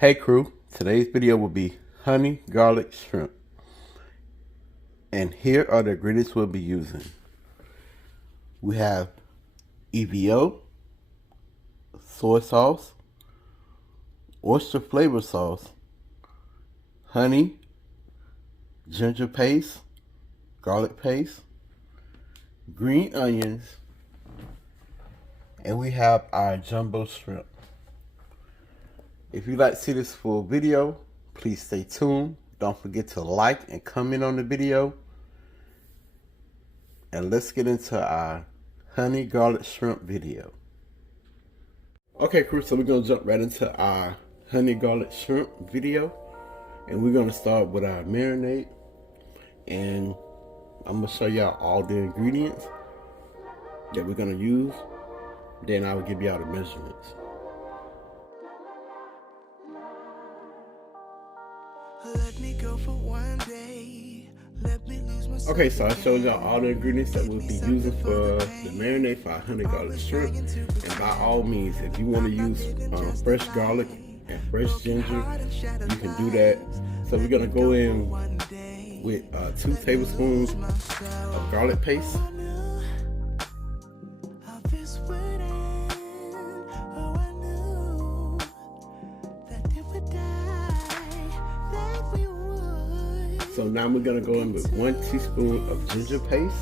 Hey crew, today's video will be honey garlic shrimp. And here are the ingredients we'll be using. We have EVO, soy sauce, oyster flavor sauce, honey, ginger paste, garlic paste, green onions, and we have our jumbo shrimp. If you'd like to see this full video, please stay tuned. Don't forget to like and comment on the video. And let's get into our honey garlic shrimp video. Okay crew, so we're going to jump right into our honey garlic shrimp video. And we're going to start with our marinade. And I'm going to show y'all all the ingredients that we're going to use. Then I will give y'all the measurements. Okay, so I showed y'all all the ingredients that we'll be using for the marinade for our honey garlic shrimp. And by all means, if you want to use fresh garlic and fresh ginger, you can do that. So we're going to go in with 2 tablespoons of garlic paste. So now we're going to go in with 1 teaspoon of ginger paste.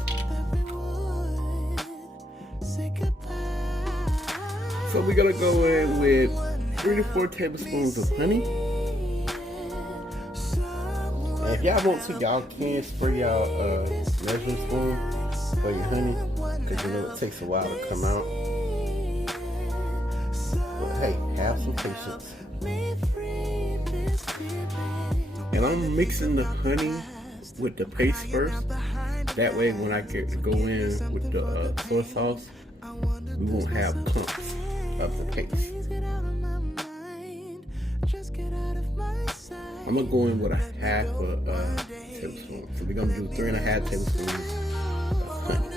So we're going to go in with 3 to 4 tablespoons of honey. And if y'all want to, y'all can spray y'all measuring spoon for your honey, because you know it takes a while to come out. But hey, have some patience. And I'm mixing the honey with the paste first. That way when I get to go in with the soy sauce, we won't have clumps of the paste. I'm going to go in with a half a tablespoon. So we're going to do 3.5 tablespoons of honey.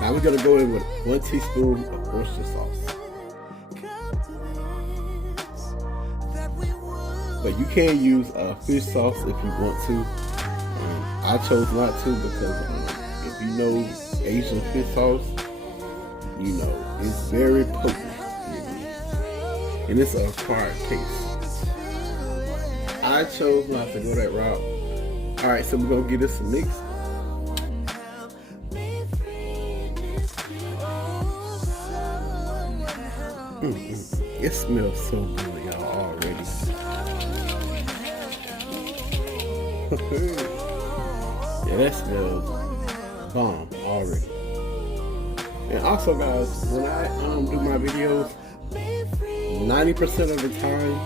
Now we're going to go in with 1 teaspoon of oyster sauce. But you can use fish sauce if you want to. I chose not to because if you know Asian fish sauce, you know it's very potent. And it's an acquired taste. I chose not to go that route. Alright, so we're going to give this a mix. It smells so good, y'all, already. Yeah, that smells bomb already. And also, guys, when I do my videos, 90% of the time,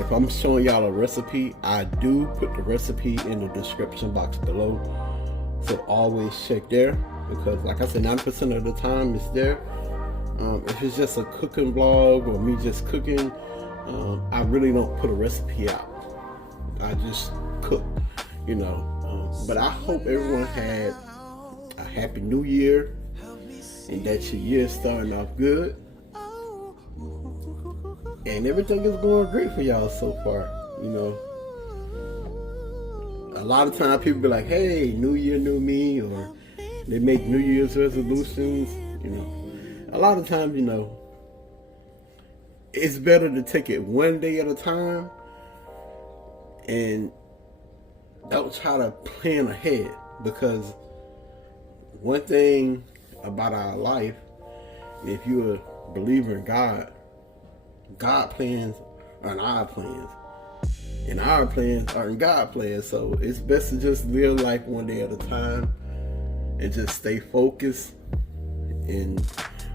if I'm showing y'all a recipe, I do put the recipe in the description box below. So always check there, because like I said, 90% of the time it's there. If it's just a cooking vlog or me just cooking, I really don't put a recipe out. I just cook, you know. But I hope everyone had a happy new year and that your year is starting off good. And everything is going great for y'all so far, you know. A lot of times people be like, hey, new year, new me, or they make New Year's resolutions, you know. A lot of times, you know, it's better to take it one day at a time and don't try to plan ahead, because one thing about our life, if you're a believer in God, God plans aren't our plans, and our plans aren't God plans. So it's best to just live life one day at a time and just stay focused and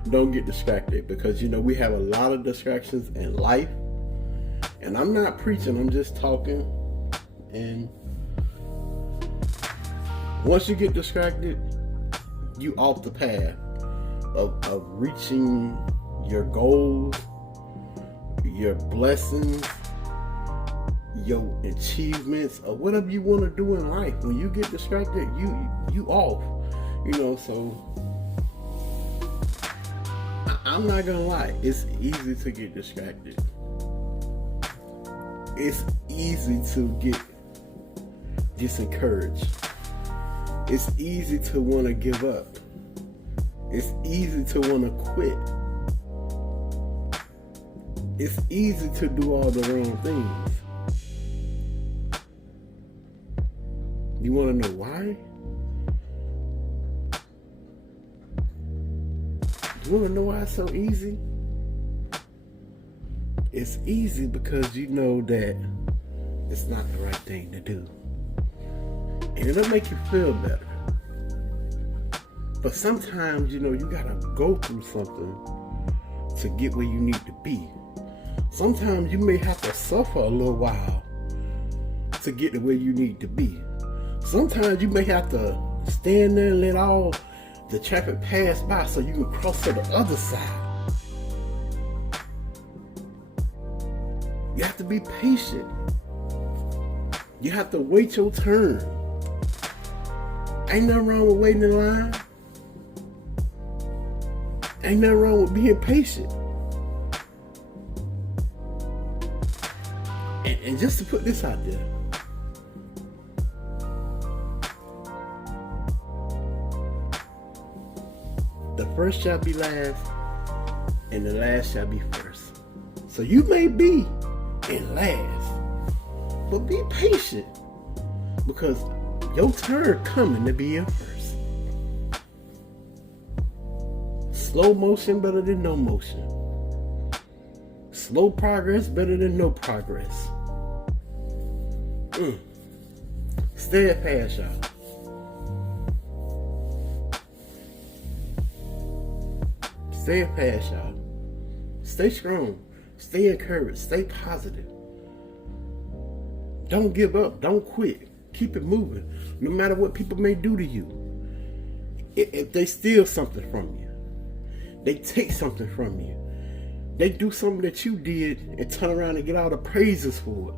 don't get distracted, because you know we have a lot of distractions in life. And I'm not preaching, I'm just talking. And once you get distracted, you off the path of reaching your goals, your blessings, your achievements, or whatever you want to do in life. When you get distracted, you off. So I'm not gonna lie, it's easy to get distracted. It's easy to get disencouraged. It's easy to want to give up. It's easy to want to quit. It's easy to do all the wrong things. You want to know why? You want to know why it's so easy? It's easy because you know that it's not the right thing to do. And it'll make you feel better. But sometimes, you gotta go through something to get where you need to be. Sometimes you may have to suffer a little while to get to where you need to be. Sometimes you may have to stand there and let all the traffic pass by so you can cross to the other side. You have to be patient. You have to wait your turn. Ain't nothing wrong with waiting in line. Ain't nothing wrong with being patient. And just to put this out there, the first shall be last, and the last shall be first. So you may be in last, but be patient, because your turn coming to be in first. Slow motion better than no motion. Slow progress better than no progress. Steadfast, y'all. Steadfast, y'all. Stay strong. Stay encouraged. Stay positive. Don't give up. Don't quit. Keep it moving. No matter what people may do to you. If they steal something from you, they take something from you, they do something that you did and turn around and get all the praises for it,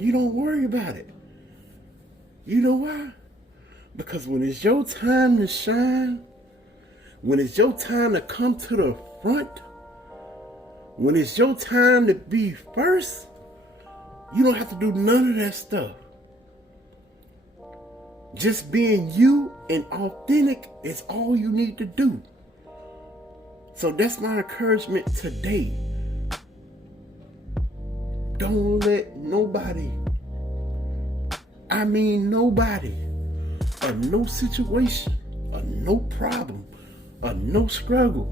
you don't worry about it. You know why? Because when it's your time to shine, when it's your time to come to the front, when it's your time to be first, you don't have to do none of that stuff. Just being you and authentic is all you need to do. So that's my encouragement today. Don't let nobody, I mean nobody, or no situation, or no problem, or no struggle,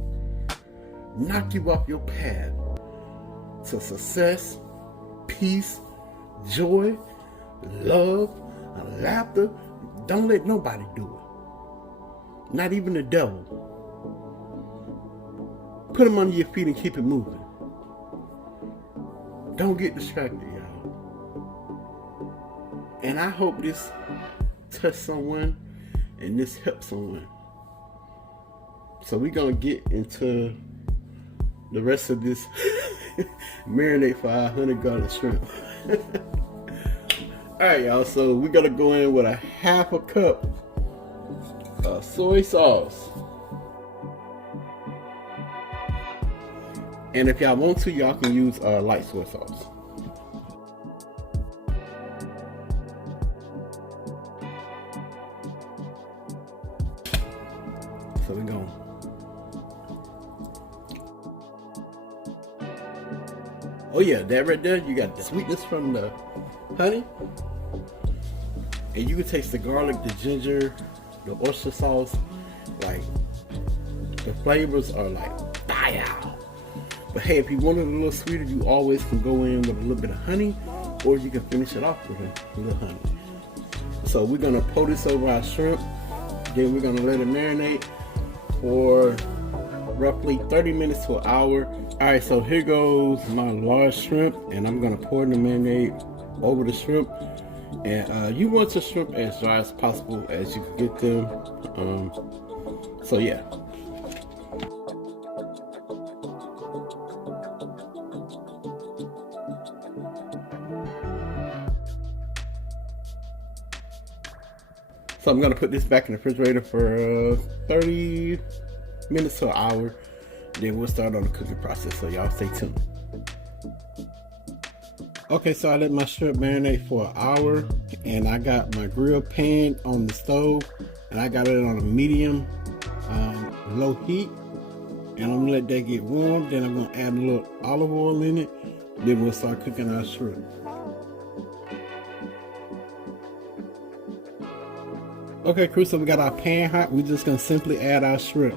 knock you off your path to success, peace, joy, love, laughter. Don't let nobody do it. Not even the devil. Put them under your feet and keep it moving. Don't get distracted, y'all. And I hope this touched someone and this helped someone. So we're going to get into the rest of this marinade for our honey garlic shrimp. Alright, y'all, so we're going to go in with a half a cup of soy sauce. And if y'all want to, y'all can use light soy sauce. So we're going. Oh yeah, that right there, you got the sweetness from the honey. And you can taste the garlic, the ginger, the oyster sauce. Like, the flavors are like fire. But hey, if you want it a little sweeter, you always can go in with a little bit of honey, or you can finish it off with a little honey. So we're gonna pour this over our shrimp. Then we're gonna let it marinate for roughly 30 minutes to an hour. Alright, so here goes my large shrimp, and I'm gonna pour the marinade over the shrimp. And you want your shrimp as dry as possible as you can get them. So yeah. So I'm gonna put this back in the refrigerator for 30 minutes to an hour. Then we'll start on the cooking process. So y'all stay tuned. Okay, so I let my shrimp marinate for an hour, and I got my grill pan on the stove, and I got it on a medium low heat, and I'm gonna let that get warm. Then I'm gonna add a little olive oil in it. Then we'll start cooking our shrimp. Okay, crew, so we got our pan hot. We're just gonna simply add our shrimp.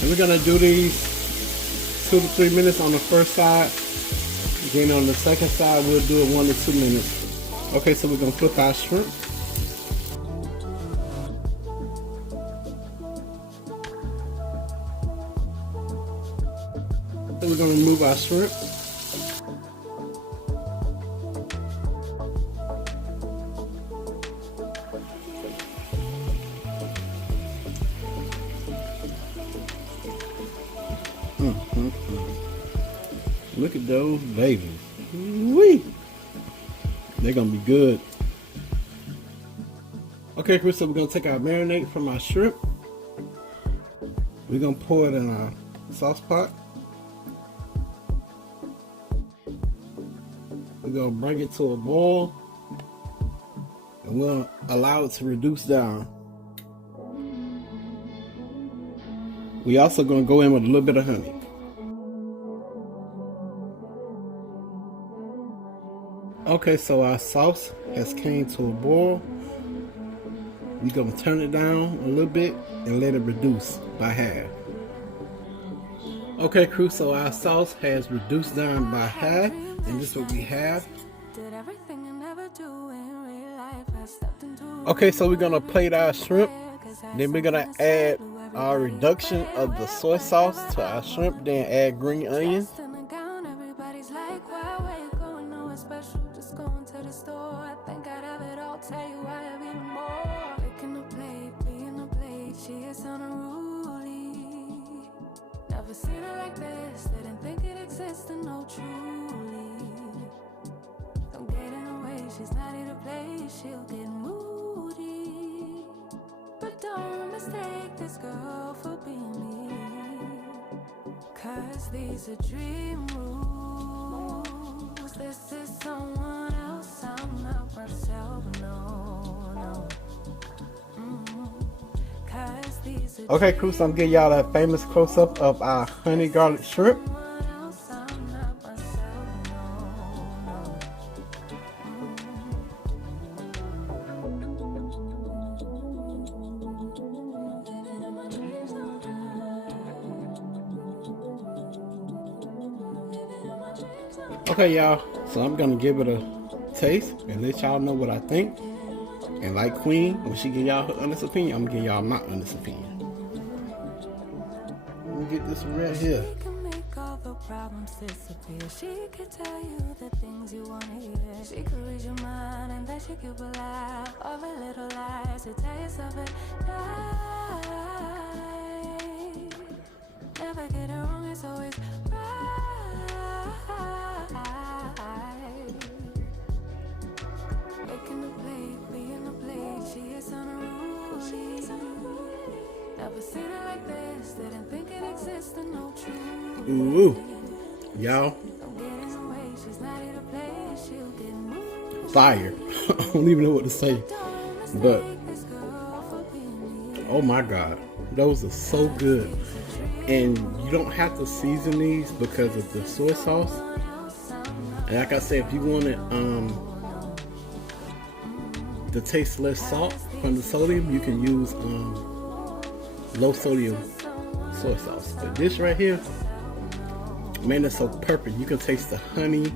And we're gonna do these 2 to 3 minutes on the first side. Then on the second side, we'll do it 1 to 2 minutes. Okay, so we're gonna flip our shrimp. So we're gonna remove our shrimp. Look at those babies. Wee! They're gonna be good. Okay, Chris, so we're gonna take our marinade from our shrimp. We're gonna pour it in our sauce pot. We're gonna bring it to a boil, and we'll allow it to reduce down. We also gonna go in with a little bit of honey. Okay, so our sauce has came to a boil. We're gonna turn it down a little bit and let it reduce by half. Okay, crew, so our sauce has reduced down by half, and this is what we have. Okay, so we're gonna plate our shrimp. Then we're gonna add our reduction of the soy sauce to our shrimp, then add green onions. Never seen her like this, didn't think it existed, no truly. Don't get in her way, she's not here to play, she'll get moody. But don't mistake this girl for being me, 'cause these are dream rules. This is someone else, I'm not myself, no, no. Okay, crew, so I'm gonna give y'all that famous close-up of our honey garlic shrimp. Okay, y'all, so I'm gonna give it a taste and let y'all know what I think. And like Queen, when she give y'all her honest opinion, I'm gonna give y'all my honest opinion. Let me get this one right here. She can make all the problems disappear. She could tell you the things you wanna hear. She could read your mind and then she could believe all the little lies, the taste of it. Never get it wrong, it's always right. Making the plate, being the plate, she is unruly. Never seen her like this, didn't think it existed, no truth. Ooh, y'all. Don't get in her way, she's not here to play, she'll get moved. Fire. I don't even know what to say. But, oh my God, those are so good. And you don't have to season these because of the soy sauce. And like I said, if you want it to taste less salt from the sodium, you can use low sodium soy sauce. But this right here, man, it's so perfect. You can taste the honey,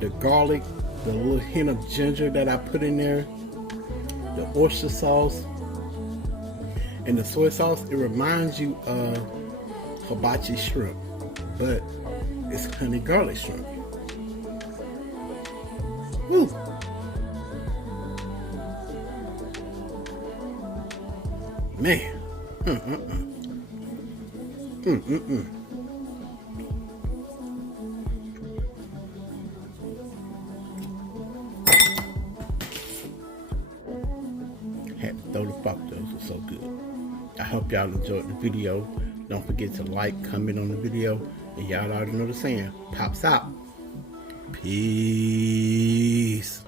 the garlic, the little hint of ginger that I put in there, the oyster sauce, and the soy sauce. It reminds you of hibachi shrimp, but it's honey garlic shrimp. Woo. Man. Had to throw the fork. Those were so good. I hope y'all enjoyed the video. Don't forget to like, comment on the video. And y'all already know the saying. Pops out. Peace.